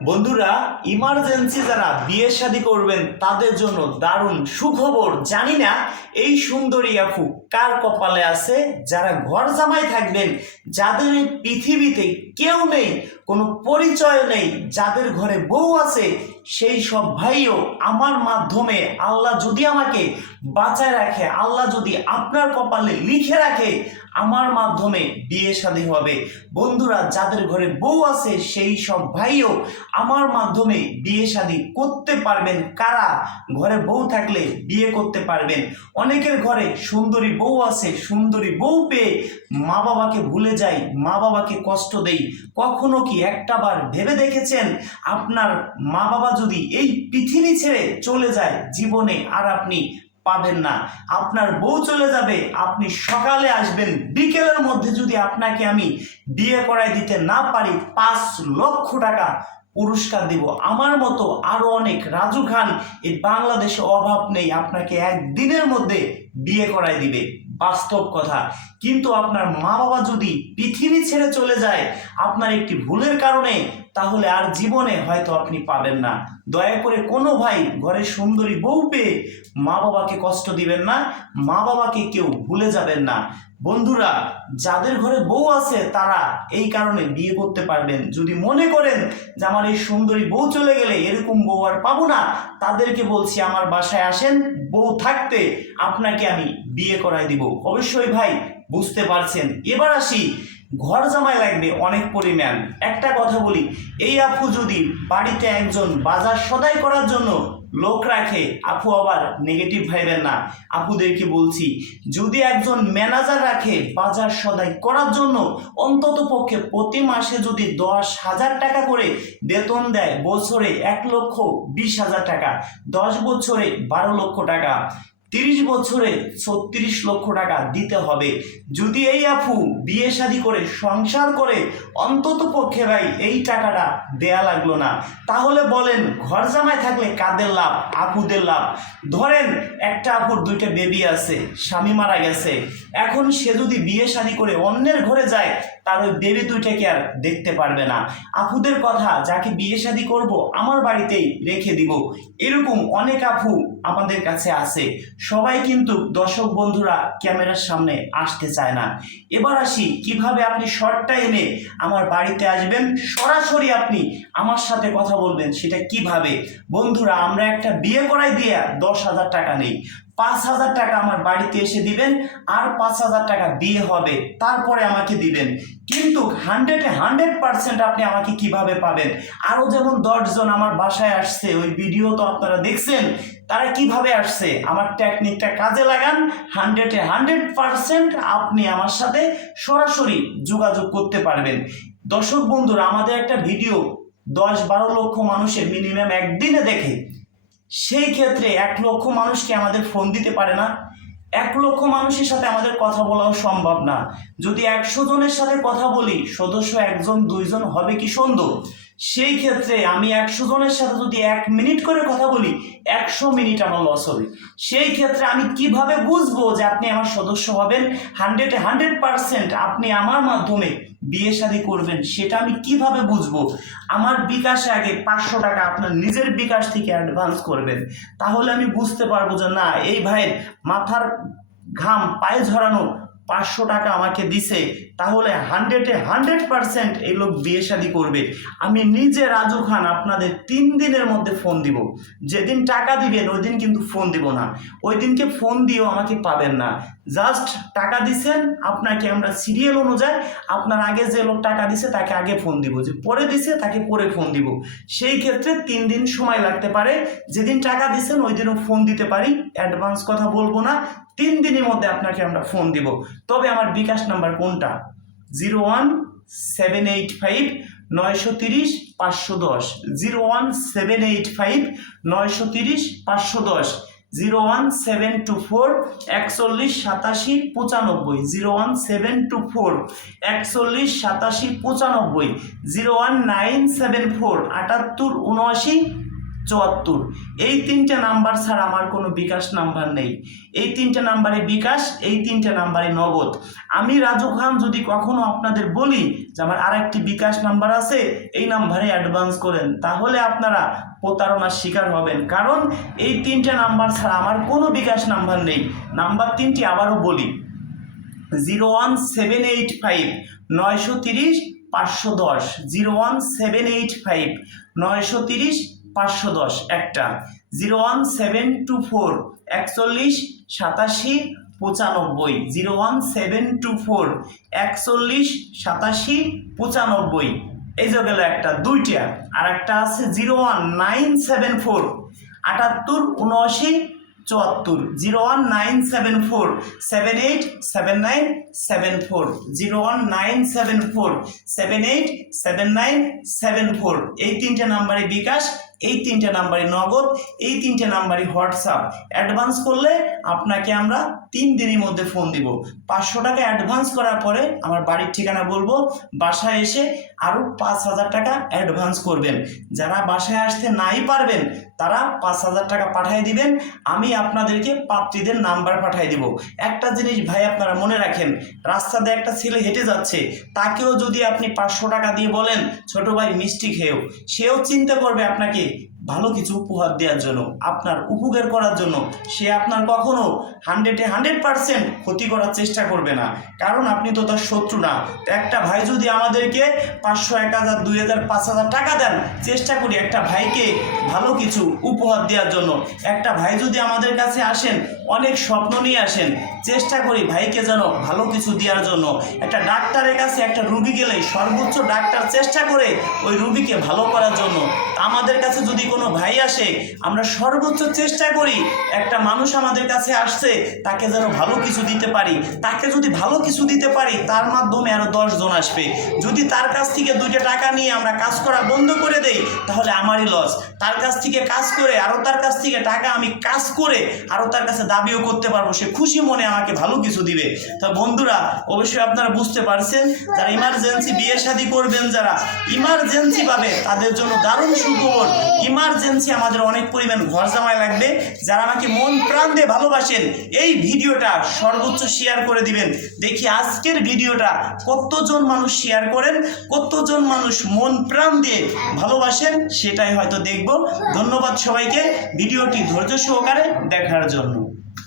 বন্ধুরা, ইমার্জেন্সি যারা বিয়ে শাদী করবেন তাদের জন্য দারুণ সুখবর। জানি না এই সুন্দরী আপু কার কপালে আছে, যারা ঘর জামাই থাকবেন, যাদের এই পৃথিবীতে কেউ নেই, কোনো পরিচয় নেই, যাদের ঘরে বউ আছে, সেই সব ভাইও আমার মাধ্যমে আল্লাহ যদি আমাকে বাঁচায় রাখে, আল্লাহ যদি আপনার কপালে লিখে রাখে, আমার মাধ্যমে বিয়ে শাদী হবে। বন্ধুরা, যাদের ঘরে বউ আছে সেই সব ভাইও আমার মাধ্যমে বিয়ে শাদী করতে পারবেন। কারা ঘরে বউ থাকলে বিয়ে করতে পারবেন? অনেকের ঘরে সুন্দরী বউ আছে, সুন্দরী বউ পেয়ে মা বাবাকে ভুলে যাই, মা বাবাকে কষ্ট দেই। কখনো কি একটাবার ভেবে দেখেছেন আপনার মা বাবা যদি এই পৃথিবী ছেড়ে চলে যায়, জীবনে আর আপনি পাবেন না? আপনার বউ চলে যাবে, আপনি সকালে আসবেন, বিকেলের মধ্যে যদি আপনাকে আমি বিয়ে করায় দিতে না পারি, 5 লক্ষ টাকা পুরস্কার দিব। আমার মতো আরো অনেক রাজু খান এই বাংলাদেশে অভাব নেই, আপনাকে একদিনের মধ্যে বিয়ে করায় দিবে, বাস্তব কথা। কিন্তু আপনার মা বাবা যদি পৃথিবী ছেড়ে চলে যায় আপনার একটি ভুলের কারণে, তাহলে আর জীবনে হয়তো আপনি পাবেন না। দয়া করে কোনো ভাই ঘরে সুন্দরী বউ পেয়ে মা বাবাকে কষ্ট দিবেন না, মা বাবাকে কেউ ভুলে যাবেন না। বন্ধুরা, যাদের ঘরে বউ আছে তারা এই কারণে বিয়ে করতে পারবেন। যদি মনে করেন যে আমার এই সুন্দরী বউ চলে গেলে এরকম বউ আর পাবো না, তাদেরকে বলছি আমার বাসায় আসেন, বউ থাকতে আপনাকে আমি বিয়ে করাই দিব। অবশ্যই ভাই বুঝতে পারছেন। এবার আসি, ঘর জামাই লাগবে অনেক পরিমাণ। একটা কথা বলি, এই আপু যদি বাড়িতে একজন বাজার সদাই করার জন্য লোক রাখে, আপু আবার নেগেটিভ ভাইবেন না, আপুদেরকে বলছি, যদি একজন ম্যানেজার রাখে বাজার সদাই করার জন্য, অন্তত পক্ষে প্রতি মাসে যদি 10,000 টাকা করে বেতন দেয়, বছরে 1,20,000 টাকা, 10 বছরে 12 লক্ষ টাকা, 30 বছরে 36 লক্ষ টাকা দিতে হবে। যদি এই আপু বিয়ে শাদী করে সংসার করে অন্তত পক্ষে ভাই এই টাকাটা দেয়া লাগলো না, তাহলে বলেন ঘর জামাই থাকলে কাদের লাভ? আপুদের লাভ। ধরেন একটা আপুর 2টা বেবি আছে, স্বামী মারা গেছে, এখন সে যদি বিয়ে শাদী করে অন্যের ঘরে যায়, তার ওই বেবি 2টাকে আর দেখতে পারবে না। আপুদের কথা, যাকে বিয়ে শাদী করব আমার বাড়িতেই রেখে দিব, এরকম অনেক আপু আমাদের কাছে আছে। সবাই কিন্তু দর্শক বন্ধুরা ক্যামেরার সামনে আসতে চায় না। এবার আসি, কিভাবে আপনি শর্ট টাইমে আমার বাড়িতে আসবেন, সরাসরি আপনি আমার সাথে কথা বলবেন, সেটা কিভাবে? বন্ধুরা, আমরা একটা বিয়ে করাই দিয়ে 10,000 টাকা নেই, 5,000 টাকা আমার বাড়িতে এসে দিবেন, আর 5,000 টাকা বিয়ে হবে, তারপরে আমাকে দিবেন। কিন্তু 100% আপনি আমাকে কিভাবে পাবেন? আরো যেমন 10 জন আমার বাসায় আসছে, ওই ভিডিও তো আপনারা দেখছেন, তারা কিভাবে আসছে? আমার টেকনিকটা কাজে লাগান, 100% আপনি আমার সাথে সরাসরি যোগাযোগ করতে পারবেন। দর্শক বন্ধুরা, আমাদের একটা ভিডিও 10-12 লক্ষ মানুষের মিনিমাম একদিনে দেখে, সেই ক্ষেত্রে 1 লক্ষ মানুষকে আমাদের ফোন দিতে পারে না? 1 লক্ষ মানুষের সাথে আমাদের কথা বলাও সম্ভব না। যদি 100 জনের সাথে কথা বলি, সদস্য 1 জন 2 জন হবে কি সুন্দর? সেই ক্ষেত্রে আমি 100 জনের সাথে যদি 1 মিনিট করে কথা বলি, 100 মিনিট আমার লস হবে। সেই ক্ষেত্রে আমি কিভাবে বুঝবো যে আপনি আমার সদস্য হবেন? 100% আপনি আমার মাধ্যমে বিয়ে শাদী করবেন, সেটা আমি কিভাবে বুঝবো? আমার বিকাশে আগে 500 টাকা আপনার নিজের বিকাশ থেকে অ্যাডভান্স করবেন, তাহলে আমি বুঝতে পারবো যে না, এই ভাইয়ের মাথার ঘাম পায়ে ঝরানো 500 টাকা আমাকে দিছে, তাহলে 100% এই লোক বিয়ে শাদী করবে। আমি নিজে রাজু খান আপনাদের 3 দিনের মধ্যে ফোন দিব। যেদিন টাকা দিবেন ওই দিন কিন্তু ফোন দিব না, ওই দিনকে ফোন দিয়েও আমাকে পাবেন না। জাস্ট টাকা দিছেন, আপনাকে আমরা সিরিয়াল অনুযায়ী আপনার আগে যে লোক টাকা দিছে তাকে আগে ফোন দিব, যে পরে দিছে তাকে পরে ফোন দিব। সেই ক্ষেত্রে 3 দিন সময় লাগতে পারে। যেদিন টাকা দিছেন ওই দিনও ফোন দিতে পারি, অ্যাডভান্স কথা বলবো না, 3 দিনের মধ্যে আপনাকে আমরা ফোন দিব। তবে আমার বিকাশ নাম্বার কোনটা? 01785 930 510, 01785 930 510, 01724 41 87 95, 01724 41 87 95, 01974 78 79 74। এই তিনটে নাম্বার ছাড়া আমার কোনো বিকাশ নাম্বার নেই। এই তিনটে নাম্বারে বিকাশ, এই তিনটে নাম্বারে নগদ। আমি রাজু খান যদি কখনো আপনাদের বলি যে আমার আরেকটি বিকাশ নাম্বার আছে, এই নাম্বারে অ্যাডভান্স করেন, তাহলে আপনারা প্রতারণার শিকার হবেন, কারণ এই তিনটে নাম্বার ছাড়া আমার কোনো বিকাশ নাম্বার নেই। নাম্বার তিনটি আবারও বলি, 01785 930 510, 01785 930 510 একটা, 01724 41 87 95, 01724 41 87 95। এই যে গেল একটা, দুইটা। আর একটা আছে 01974 78 79 74, 01974 78 79 74, 01974 78 79 74। এই তিনটে নাম্বারে বিকাশ, এই তিনটে নাম্বারে নগদ, এই তিনটে নাম্বারে হোয়াটসঅ্যাপ। অ্যাডভান্স করলে আপনাকে আমরা 3 দিনের মধ্যে ফোন দিব। 500 টাকা অ্যাডভান্স করার পরে আমার বাড়ির ঠিকানা বলবো, বাসায় এসে আরও 5000 টাকা অ্যাডভান্স করবেন। যারা বাসায় আসতে নাই পারবেন তারা 5000 টাকা পাঠিয়ে দিবেন, আমি আপনাদেরকে পাত্রীদের নাম্বার পাঠিয়ে দিব। একটা জিনিস ভাই আপনারা মনে রাখেন, রাস্তা দিয়ে একটা ছেলে হেঁটে যাচ্ছে, তাকেও যদি আপনি 500 টাকা দিয়ে বলেন ছোট ভাই মিষ্টি খেয়েও, সেও চিন্তা করবে আপনাকে ভালো কিছু উপহার দেওয়ার জন্য, আপনার উপকার করার জন্য। সে আপনার কখনো 100% ক্ষতি করার চেষ্টা করবে না, কারণ আপনি তো তার শত্রু না। একটা ভাই যদি আমাদেরকে 500 1000 2000 5000 টাকা দেন, চেষ্টা করি একটা ভাইকে ভালো কিছু উপহার দেওয়ার জন্য। একটা ভাই যদি আমাদের কাছে আসেন, অনেক স্বপ্ন নিয়ে আসেন, চেষ্টা করি ভাইকে যেন ভালো কিছু দেওয়ার জন্য। একটা ডাক্তারের কাছে একটা রুগী গেলে সর্বোচ্চ ডাক্তার চেষ্টা করে ওই রুগীকে ভালো করার জন্য। আমাদের কাছে যদি কোনো ভাই আসে, আমরা সর্বোচ্চ চেষ্টা করি একটা মানুষ আমাদের কাছে আসছে তাকে যেন ভালো কিছু দিতে পারি। তাকে যদি ভালো কিছু দিতে পারি, তার মাধ্যমে আরো 10 জন আসবে। যদি তার কাছ থেকে 2টা টাকা নিয়ে আমরা কাজ করা বন্ধ করে দেই, তাহলে আমারই লস। তার কাছ থেকে কাজ করে আরো তার কাছ থেকে টাকা আমি কাজ করে আরো তার কাছে দাবিও করতে পারবো, সে খুশি মনে আমাকে ভালো কিছু দিবে। তো বন্ধুরা, অবশ্যই আপনারা বুঝতে পারছেন, যারা ইমার্জেন্সি বিয়ে শাদী করবেন, যারা ইমার্জেন্সি পাবে, তাদের জন্য দারুণ সুখবর। ইমার্জেন্সি আমাদের অনেক পরিমাণ ঘর জামাই লাগবে। যারা আমাকে মন প্রাণ দিয়ে ভালোবাসেন, এই ভিডিওটা সর্বোচ্চ শেয়ার করে দিবেন। দেখি আজকের ভিডিওটা কতজন মানুষ শেয়ার করেন, কতজন মানুষ মন প্রাণ দিয়ে ভালোবাসেন, সেটাই হয়তো দেখব। ধন্যবাদ সবাইকে ভিডিওটি ধৈর্য সহকারে দেখার জন্য।